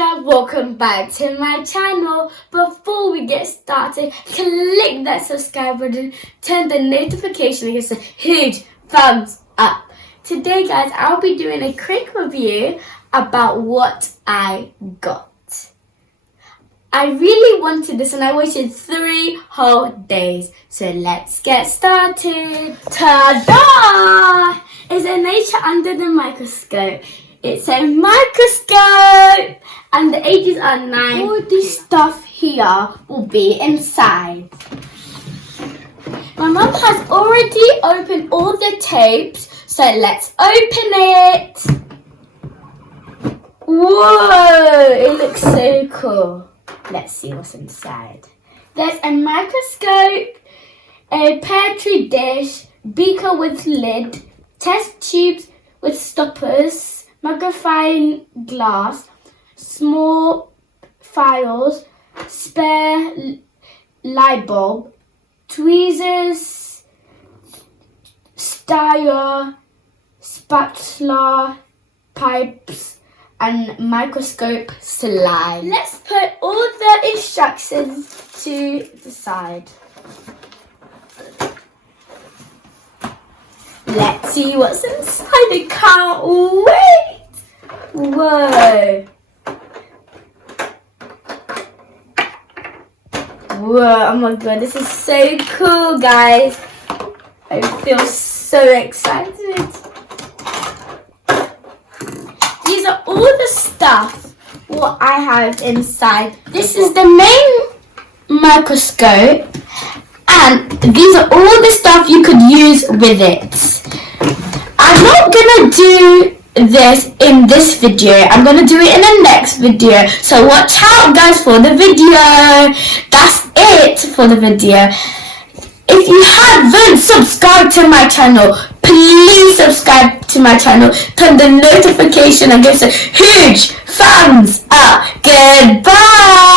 guys, welcome back to my channel. Before we get started, click that subscribe button, turn the notification and give us a huge thumbs up. Today guys, I'll be doing a quick review about what I got. I really wanted this and I waited 3 whole days. So let's get started. Ta-da! It's a nature under the microscope. It's a microscope and the ages are 9. All this stuff here will be inside. My mum has already opened all the tapes, so let's open it. Whoa, it looks so cool. Let's see what's inside. There's a microscope, a petri dish, beaker with lid, test tubes with stoppers, magnifying glass, small files, spare light bulb, tweezers, styre, spatula, pipes, and microscope slide. Let's put all the instructions to the side. Let's see what's inside. I can't wait. Whoa. Whoa, oh my god, this is so cool, guys. I feel so excited. These are all the stuff what I have inside. This is the main microscope, and these are all the stuff you could use with it. I'm not gonna do this in this video. I'm gonna do it in the next video. So watch out guys for the video. That's it for the video. If you haven't subscribed to my channel, please subscribe to my channel, turn the notification and give us a huge thumbs up. Goodbye.